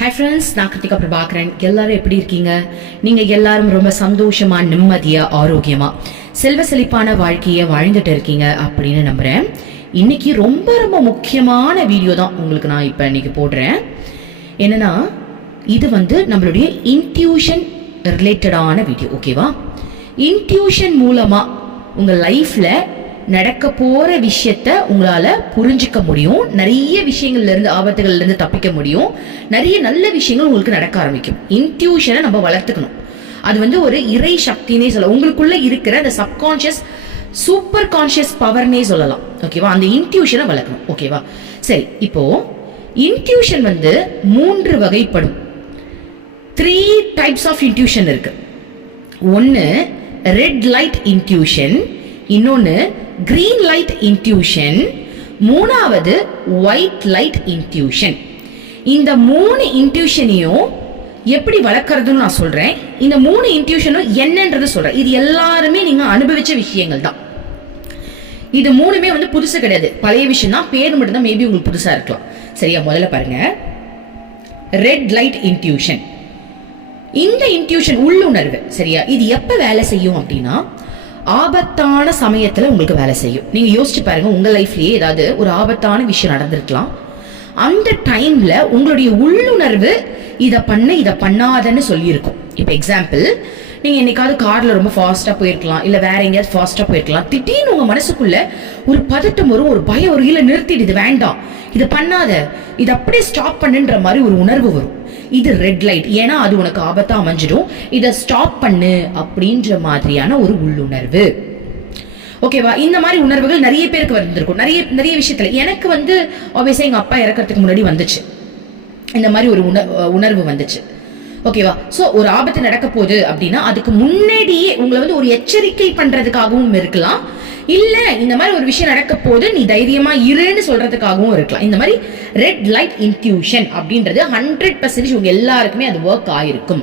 Hi friends நான் கிருத்திகா பிரபாகரன். எல்லாரும் எப்படி இருக்கீங்க? நீங்க எல்லாரும் ரொம்ப சந்தோஷமா நிம்மதியா ஆரோக்கியமா செல்வ செழிப்பான வாழ்க்கையை வாழ்ந்துட்டு இருக்கீங்க அப்படின்னு நம்புறேன். இன்னைக்கு ரொம்ப ரொம்ப முக்கியமான வீடியோ தான் உங்களுக்கு நான் இப்போ இன்னைக்கு போடுறேன். என்னன்னா இது வந்து நம்மளுடைய இன்ட்யூஷன் ரிலேட்டடான வீடியோ ஓகேவா இன்ட்யூஷன் மூலமா உங்கள் லைஃப்பில் நடக்க போற விஷயத்த உங்களால புரிஞ்சுக்க முடியும். நிறைய விஷயங்கள்ல இருந்து ஆபத்துகள்ல இருந்து தப்பிக்க முடியும். நிறைய நல்ல விஷயங்கள் உங்களுக்கு நடக்க ஆரம்பிக்கும். இன்ட்யூஷனை நம்ம வளர்த்துக்கணும். அது வந்து ஒரு இறை சக்தினே சொல்லலாம். உங்களுக்குள்ள இருக்கிற அந்த சப்கான்ஷியஸ் சூப்பர் கான்ஷியஸ் பவர்னே சொல்லலாம். ஓகேவா அந்த இன்ட்யூஷனை வளர்க்கணும். ஓகேவா சரி இப்போ இன்ட்யூஷன் வந்து மூன்று வகைப்படும். த்ரீ டைப்ஸ் ஆஃப் இன்ட்யூஷன் இருக்கு. ஒன்று ரெட் லைட் இன்ட்யூஷன் இன்னொன்று கிரீன் லைட் இன்ட்யூஷன் மூணாவது ஒயிட் லைட் இன்ட்யூஷன் இந்த மூணு இன்ட்யூஷனையும் எப்படி வளர்க்குறதுன்னு நான் சொல்கிறேன் இந்த மூணு இன்ட்யூஷனும் என்னன்றது சொல்கிறேன் இது எல்லாருமே நீங்கள் அனுபவிச்ச விஷயங்கள் தான். இது மூணுமே வந்து புதுசு கிடையாது. பழைய விஷயம் தான் பேர் மட்டும்தான் மேபி உங்களுக்கு புதுசாக இருக்கலாம். சரியா முதல்ல பாருங்க. ரெட் லைட் இன்ட்யூஷன் இந்த இன்ட்யூஷன் உள்ளுணர்வு சரியா? இது எப்போ வேலை செய்யும் அப்படின்னா ஆபத்தான சமயத்தில் உங்களுக்கு வேலை செய்யும். நீங்கள் யோசிச்சு பாருங்கள் உங்கள் லைஃப்லேயே ஏதாவது ஒரு ஆபத்தான விஷயம் நடந்திருக்கலாம். அந்த டைமில் உங்களுடைய உள்ளுணர்வு இதை பண்ண இதை பண்ணாதன்னு சொல்லியிருக்கும். இப்போ எக்ஸாம்பிள் நீங்கள் என்னைக்காவது காரில் ரொம்ப ஃபாஸ்ட்டாக போயிருக்கலாம் இல்லை வேற எங்கேயாவது ஃபாஸ்ட்டாக போயிருக்கலாம். திடீர்னு உங்கள் மனசுக்குள்ள ஒரு பதட்டம் வரும் ஒரு பயம் ஒரு இல்லை நிறுத்திடு இது வேண்டாம். இதை பண்ணாத. இது அப்படியே ஸ்டாப் பண்ணுன்ற மாதிரி ஒரு உணர்வு வரும். இது ரெட் லைட் ஏன்னா அது உனக்கு ஆபத்தா அமைஞ்சிடும். இதை ஸ்டாப் பண்ணு அப்படின்ற மாதிரியான ஒரு உள்ளுணர்வு. ஓகேவா இந்த மாதிரி உணர்வுகள் நிறைய பேருக்கு வந்திருக்கும். நிறைய நிறைய விஷயத்துல. எனக்கு வந்து ஆப்வியஸா எங்க அப்பா இறக்கறதுக்கு முன்னாடி வந்துச்சு. இந்த மாதிரி ஒரு உணர்வு வந்துச்சு. ஓகேவா ஸோ ஒரு ஆபத்து நடக்க போகுது அப்படின்னா அதுக்கு முன்னாடியே உங்களை வந்து ஒரு எச்சரிக்கை பண்றதுக்காகவும் இருக்கலாம். இல்ல இந்த மாதிரி ஒரு விஷயம் நடக்க போது நீ தைரியமா இருன்னு சொல்றதுக்காகவும் இருக்கலாம். இந்த மாதிரி ரெட் லைட் இன்ட்யூஷன் அப்படின்றது ஹண்ட்ரட் பர்சன்டேஜ் உங்க எல்லாருக்குமே அது ஒர்க் ஆயிருக்கும்.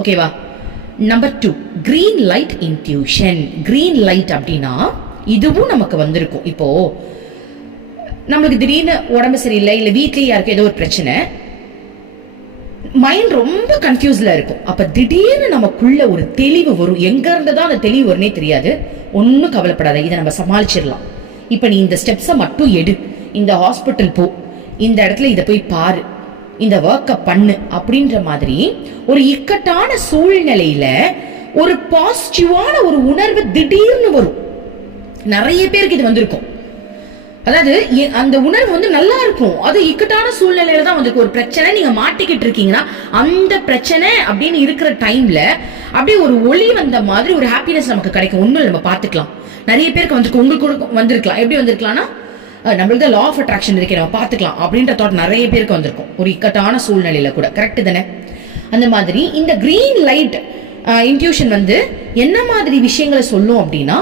ஓகேவா number two green light intuition green light அப்படின்னா இதுவும் நமக்கு வந்திருக்கும். இப்போ நம்மளுக்கு திடீர்னு உடம்பு சரியில்லை இல்லை வீட்லேயே யாருக்கும் ஏதோ ஒரு பிரச்சனை மைண்ட் ரொம்ப கன்ஃபியூஸ்ல இருக்கும். அப்ப திடீர்னு நமக்குள்ள ஒரு தெளிவு வரும். எங்க இருந்து தான் அந்த தெளிவு வரும்னே தெரியாது. ஒன்றும் கவலைப்படாத. இதை நம்ம சமாளிச்சிடலாம். இப்போ நீ இந்த ஸ்டெப்ஸை மட்டும் எடு. இந்த ஹாஸ்பிட்டல் போ. இந்த இடத்துல இதை போய் பாரு. இந்த ஒர்க்கை பண்ணு. அப்படின்ற மாதிரி ஒரு இக்கட்டான சூழ்நிலையில ஒரு பாசிட்டிவான ஒரு உணர்வு திடீர்னு வரும். நிறைய பேருக்கு இது வந்திருக்கும். அதாவது எ- அந்த உணர்வு வந்து நல்லா இருக்கும். அது இக்கட்டான சூழ்நிலையில தான் வந்து ஒரு பிரச்சனை நீங்க மாட்டிக்கிட்டு இருக்கீங்கன்னா அந்த பிரச்சனை அப்படின்னு இருக்கிற டைம்ல அப்படியே ஒரு ஒளி வந்த மாதிரி ஒரு ஹாப்பினஸ் நமக்கு கிடைக்கும். ஒண்ணும் நம்ம பாத்துக்கலாம் நிறைய பேருக்கு வந்திருக்கு. உங்களுக்கு வந்திருக்கலாம். எப்படி வந்திருக்கலாம்னா அஹ், நம்மளுக்கு லா ஆஃப் அட்ராக்ஷன் இருக்கே நம்ம பார்த்துக்கலாம். அப்படின்ற தாட் நிறைய பேருக்கு வந்திருக்கும். ஒரு இக்கட்டான சூழ்நிலையில கூட. கரெக்டு தானே? அந்த மாதிரி இந்த கிரீன் லைட் இன்ட்யூஷன் வந்து என்ன மாதிரி விஷயங்களை சொல்லும் அப்படின்னா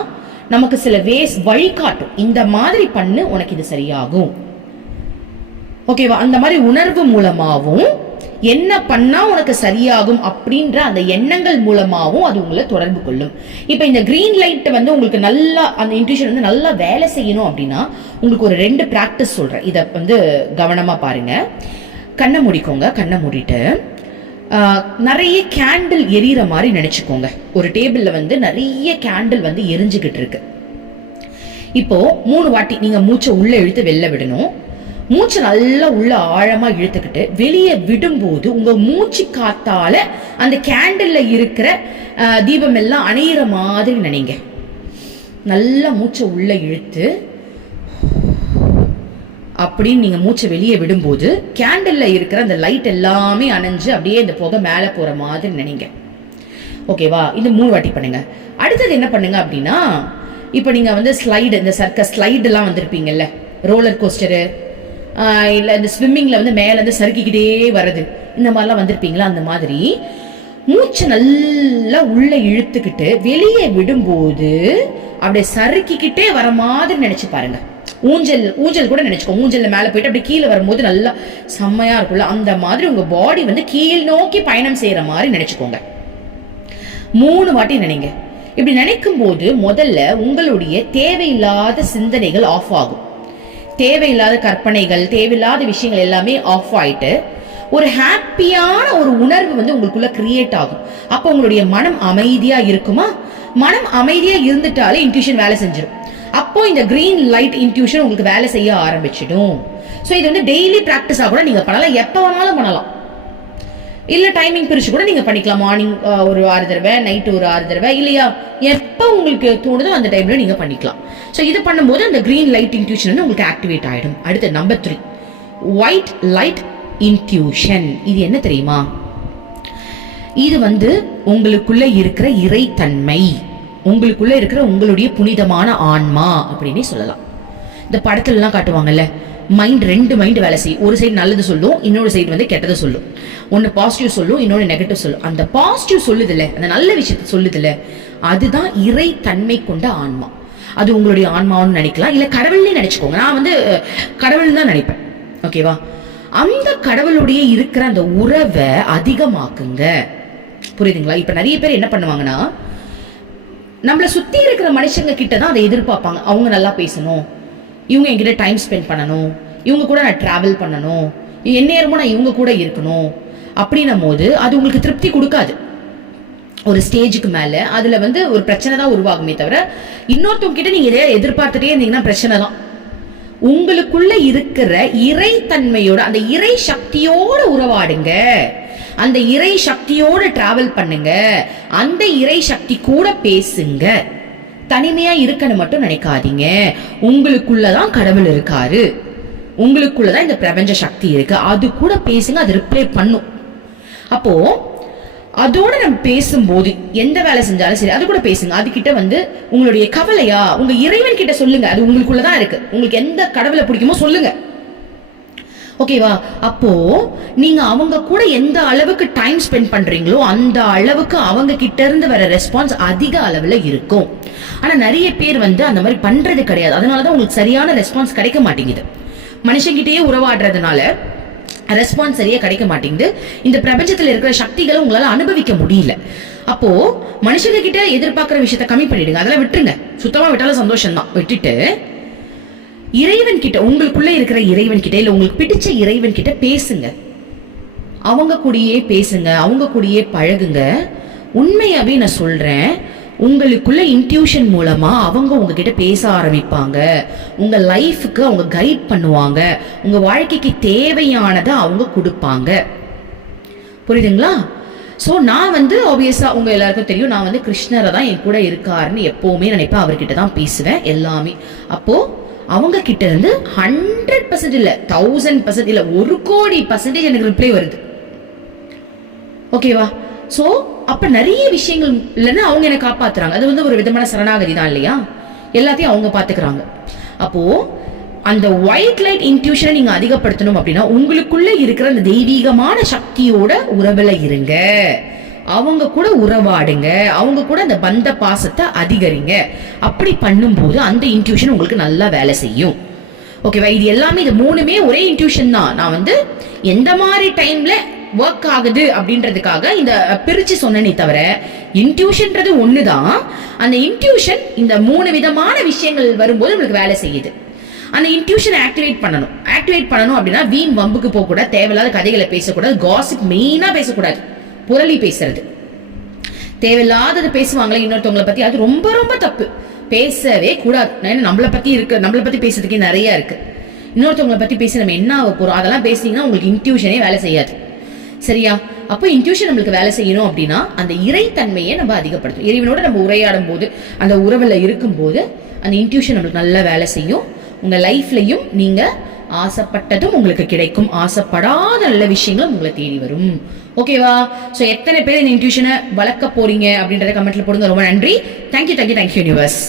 நமக்கு சில வேஸ் வழிகாட்டும். இந்த மாதிரி பண்ணு உனக்கு இது சரியாகும். ஓகேவா அந்த மாதிரி உணர்வு மூலமாகவும் என்ன பண்ணா உனக்கு சரியாகும் அப்படின்ற அந்த எண்ணங்கள் மூலமாகவும் அது உங்களை தொடர்பு கொள்ளும். இப்போ இந்த கிரீன் லைட் வந்து உங்களுக்கு நல்லா அந்த இன்ட்யூஷன் வந்து நல்லா வேலை செய்யணும் அப்படின்னா உங்களுக்கு ஒரு ரெண்டு ப்ராக்டிஸ் சொல்றேன். இதை வந்து கவனமா பாருங்க. கண்ணை மூடிக்கோங்க. கண்ணை மூடிட்டு நிறைய கேண்டில் எரியற மாதிரி நினைச்சுக்கோங்க. ஒரு டேபிளில் வந்து நிறைய கேண்டில் வந்து எரிஞ்சுக்கிட்டு இருக்கு. இப்போ மூணு வாட்டி நீங்க மூச்சை உள்ள இழுத்து வெளில விடணும். மூச்சை நல்லா உள்ள ஆழமா இழுத்துக்கிட்டு வெளியே விடும்போது உங்க மூச்சு காத்தால அந்த கேண்டிலில் இருக்கிற தீபம் எல்லாம் அணையிற மாதிரி நினைங்க. நல்லா மூச்சை உள்ள இழுத்து அப்படின்னு நீங்கள் மூச்சை வெளியே விடும்போது கேண்டலில் இருக்கிற அந்த லைட் எல்லாமே அணைஞ்சு அப்படியே இந்த புகை மேலே போகிற மாதிரி நினைங்க. ஓகேவா இது மூணு வாட்டி பண்ணுங்க. அடுத்தது என்ன பண்ணுங்க அப்படின்னா இப்போ நீங்கள் வந்து ஸ்லைடு இந்த சர்க்கஸ் ஸ்லைடெல்லாம் வந்திருப்பீங்கல்ல ரோலர் கோஸ்டரு இல்லை இந்த ஸ்விம்மிங்கில் வந்து மேலேருந்து சறுக்கிக்கிட்டே வர்றது இந்த மாதிரிலாம் வந்திருப்பீங்களா? அந்த மாதிரி மூச்சு நல்லா உள்ளே இழுத்துக்கிட்டு வெளியே விடும்போது அப்படியே சறுக்கிக்கிட்டே வர மாதிரி நினச்சி பாருங்கள் ஊஞ்சல் ஊஞ்சல் கூட நினைச்சுக்கோ. ஊஞ்சலில் மேல போயிட்டு அப்படி கீழே வரும்போது நல்லா செம்மையா இருக்கும்ல. அந்த மாதிரி உங்க பாடி வந்து கீழ் நோக்கி பயணம் செய்யற மாதிரி நினைச்சுக்கோங்க. மூணு வாட்டி நினைங்க. இப்படி நினைக்கும் போது முதல்ல உங்களுடைய தேவையில்லாத சிந்தனைகள் ஆஃப் ஆகும். தேவையில்லாத கற்பனைகள் தேவையில்லாத விஷயங்கள் எல்லாமே ஆஃப் ஆயிட்டு ஒரு ஹாப்பியான ஒரு உணர்வு வந்து உங்களுக்குள்ள கிரியேட் ஆகும். அப்போ உங்களுடைய மனம் அமைதியா இருக்குமா? மனம் அமைதியா இருந்துட்டாலே இன்ட்யூஷன் வேலை செஞ்சிடும் அப்போ இந்த கிரீன் லைட் இன்ட்யூஷன் உங்களுக்கு வேலை செய்ய ஆரம்பிச்சிடும். ஸோ இது வந்து டெய்லி ப்ராக்டிஸாக கூட நீங்க பண்ணலாம். எப்போ வேணாலும் பண்ணலாம். இல்ல டைமிங் பிரிச்சு கூட நீங்க பண்ணிக்கலாம். மார்னிங் ஒரு ஆறு தடவை நைட் ஒரு ஆறு தடவை இல்லையா? எப்போ உங்களுக்கு தோணுதோ அந்த டைம்ல நீங்க பண்ணிக்கலாம். ஸோ இது பண்ணும்போது அந்த கிரீன் லைட் இன்ட்யூஷன் வந்து உங்களுக்கு ஆக்டிவேட் ஆயிடும். அடுத்து number three white light intuition இது என்ன தெரியுமா? இது வந்து உங்களுக்குள்ள இருக்கிற இறைத்தன்மை. உங்களுக்குள்ளே இருக்கிற உங்களுடைய புனிதமான ஆன்மா அப்படின்னே சொல்லலாம். இந்த படத்துலலாம் காட்டுவாங்கல்ல மைண்ட் ரெண்டு மைண்ட் வேலை செய்யும். ஒரு சைடு நல்லது சொல்லும் இன்னொரு சைடு வந்து கெட்டதை சொல்லும். ஒன்று பாசிட்டிவ் சொல்லும் இன்னொன்று நெகட்டிவ் சொல்லும். அந்த பாசிட்டிவ் சொல்லுதுல்ல அந்த நல்ல விஷயத்த சொல்லுதில்ல அதுதான் இறை தன்மை கொண்ட ஆன்மா. அது உங்களுடைய ஆன்மான்னு நினைக்கலாம் இல்லை கடவுள்னே நினச்சிக்கோங்க. நான் வந்து கடவுள் தான் நினைப்பேன். ஓகேவா அந்த கடவுளுடைய இருக்கிற அந்த உறவை அதிகமாக்குங்க. புரியுதுங்களா? இப்போ நிறைய பேர் என்ன பண்ணுவாங்கன்னா நம்மளை சுத்தி இருக்கிற மனுஷங்க கிட்ட தான் அதை எதிர்பார்ப்பாங்க. அவங்க நல்லா பேசணும். இவங்க என்கிட்ட டைம் ஸ்பெண்ட் பண்ணணும். இவங்க கூட நான் டிராவல் பண்ணணும். எந்நேரமும் நான் இவங்க கூட இருக்கணும். அப்படின்னும் போது அது உங்களுக்கு திருப்தி கொடுக்காது. ஒரு ஸ்டேஜுக்கு மேலே அதில் வந்து ஒரு பிரச்சனை தான் உருவாகுமே தவிர இன்னொருத்தவங்க கிட்ட நீங்கள் இதை எதிர்பார்த்துட்டே இருந்தீங்கன்னா பிரச்சனை தான். உங்களுக்குள்ள இருக்கிற இறைத்தன்மையோட அந்த இறை சக்தியோட உறவாடுங்க. அந்த இறை சக்தியோடு டிராவல் பண்ணுங்க. அந்த இறை சக்தி கூட பேசுங்க. தனிமையா இருக்கன்னு மட்டும் நினைக்காதீங்க. உங்களுக்குள்ளதான் கடவுள் இருக்காரு. உங்களுக்குள்ளதான் இந்த பிரபஞ்ச சக்தி இருக்கு. அது கூட பேசுங்க அது ரிப்ளை பண்ணும். அப்போ அதோட நம்ம பேசும்போது எந்த வேலை செஞ்சாலும் சரி அது கூட பேசுங்க. அதுகிட்ட வந்து உங்களுடைய கவலையா? உங்க இறைவன் கிட்ட சொல்லுங்க. அது உங்களுக்குள்ளதான் இருக்கு. உங்களுக்கு எந்த கடவுளை பிடிக்குமோ சொல்லுங்க. ஓகேவா அப்போ நீங்க அவங்க கூட எந்த அளவுக்கு டைம் ஸ்பெண்ட் பண்றீங்களோ அந்த அளவுக்கு அவங்க கிட்ட இருந்து வர ரெஸ்பான்ஸ் அதிக அளவுல இருக்கும். ஆனா நிறைய பேர் வந்து அந்த மாதிரி பண்றது கிடையாது. அதனாலதான் உங்களுக்கு சரியான ரெஸ்பான்ஸ் கிடைக்க மாட்டேங்குது. மனுஷங்கிட்டயே உறவாடுறதுனால ரெஸ்பான்ஸ் சரியா கிடைக்க மாட்டேங்குது. இந்த பிரபஞ்சத்துல இருக்கிற சக்திகளை உங்களால அனுபவிக்க முடியல. அப்போ மனுஷங்க கிட்ட எதிர்பார்க்கிற விஷயத்த கம்மி பண்ணிடுங்க. அதெல்லாம் விட்டுருங்க. சுத்தமா விட்டாலும் சந்தோஷம் தான் விட்டுட்டு இறைவன் கிட்ட உங்களுக்குள்ள இருக்கிற இறைவன் கிட்ட இல்லை உங்களுக்கு பிடிச்ச இறைவன் கிட்ட பேசுங்க. அவங்க கூடயே பேசுங்க அவங்க கூடயே பழகுங்க. உண்மையாவே நான் சொல்றேன் உங்களுக்குள்ள இன்ட்யூஷன் மூலமா அவங்க உங்ககிட்ட பேச ஆரம்பிப்பாங்க. உங்க லைஃபுக்கு அவங்க கைட் பண்ணுவாங்க. உங்க வாழ்க்கைக்கு தேவையானதை அவங்க கொடுப்பாங்க. புரியுதுங்களா? ஸோ நான் வந்து ஆப்வியஸாக உங்கள் எல்லாருக்கும் தெரியும் நான் வந்து கிருஷ்ணரை தான் என் கூட இருக்காருன்னு எப்போவுமே நினைப்பேன். அவர்கிட்ட தான் பேசுவேன் எல்லாமே. அப்போது அவங்க கிட்ட இருந்து ஹண்ட்ரட் பர்சன்ட் இல்லை தௌசண்ட் பர்சன்ட் இல்லை ஒரு கோடி பர்சன்டேஜ் எனக்கு ரிப்ளை வருது. ஓகேவா ஸோ அப்போ நிறைய விஷயங்கள் இல்லைன்னா அவங்க என்னை காப்பாத்துறாங்க. அது வந்து ஒரு விதமான சரணாகதி தான் இல்லையா? எல்லாத்தையும் அவங்க பார்த்துக்கிறாங்க அப்போ அந்த ஒயிட் லைட் இன்ட்யூஷனை நீங்க அதிகப்படுத்தணும் அப்படின்னா உங்களுக்குள்ள இருக்கிற அந்த தெய்வீகமான சக்தியோட உறவுல இருங்க. அவங்க கூட உறவாடுங்க அவங்க கூட அந்த பந்த பாசத்தை அதிகரிங்க. அப்படி பண்ணும்போது அந்த இன்ட்யூஷன் உங்களுக்கு நல்லா வேலை செய்யும். ஓகேவா இது எல்லாமே இது மூணுமே ஒரே இன்ட்யூஷன் தான். நான் வந்து எந்த மாதிரி டைம்ல ஒர்க் ஆகுது அப்படின்றதுக்காக இந்த பிரிச்சு சொன்னனே தவிர இன்ட்யூஷன்ன்றது தான் அந்த இன்ட்யூஷன் இந்த மூணு விதமான விஷயங்கள் வரும்போது உங்களுக்கு வேலை செய்யுது. அந்த இன்ட்யூஷனை ஆக்டிவேட் பண்ணணும். ஆக்டிவேட் பண்ணணும் அப்படின்னா வீண் வம்புக்கு போகக்கூடாது தேவையில்லாத கதைகளை பேசக்கூடாது காசிப் மெயினாக பேசக்கூடாது. புரளி பேசுறது. தேவையில்லாதது பேசுவாங்களே இன்னொருத்தவங்களை பத்தி. அது ரொம்ப ரொம்ப தப்பு. பேசவே கூடாது. ஏன்னா நம்மளை பத்தி இருக்கு நம்மளை பத்தி பேசுறதுக்கே நிறைய இருக்கு. இன்னொருத்தவங்களை பத்தி பேசி நம்ம என்ன ஆக போறோம்? அதெல்லாம் பேசினீங்கன்னா உங்களுக்கு இன்ட்யூஷனே வேலை செய்யாது. சரியா? அப்போ இன்ட்யூஷன் நம்மளுக்கு வேலை செய்யணும் அப்படின்னா அந்த இறைத்தன்மையை நம்ம அதிகப்படுத்தும் இறைவனோட நம்ம உரையாடும் போது அந்த உறவில் இருக்கும்போது அந்த இன்ட்யூஷன் நம்மளுக்கு நல்லா வேலை செய்யும். உங்கள் லைஃப்லையும் நீங்கள் ஆசைப்பட்டதும் உங்களுக்கு கிடைக்கும். ஆசைப்படாத நல்ல விஷயங்களும் உங்களை தேடி வரும். ஓகேவா ஸோ எத்தனை பேர் இந்த இன்ட்யூஷனை வளர்க்க போறீங்க அப்படின்றத கமெண்ட்ல போடுங்க. ரொம்ப நன்றி. Thank you thank you thank you universe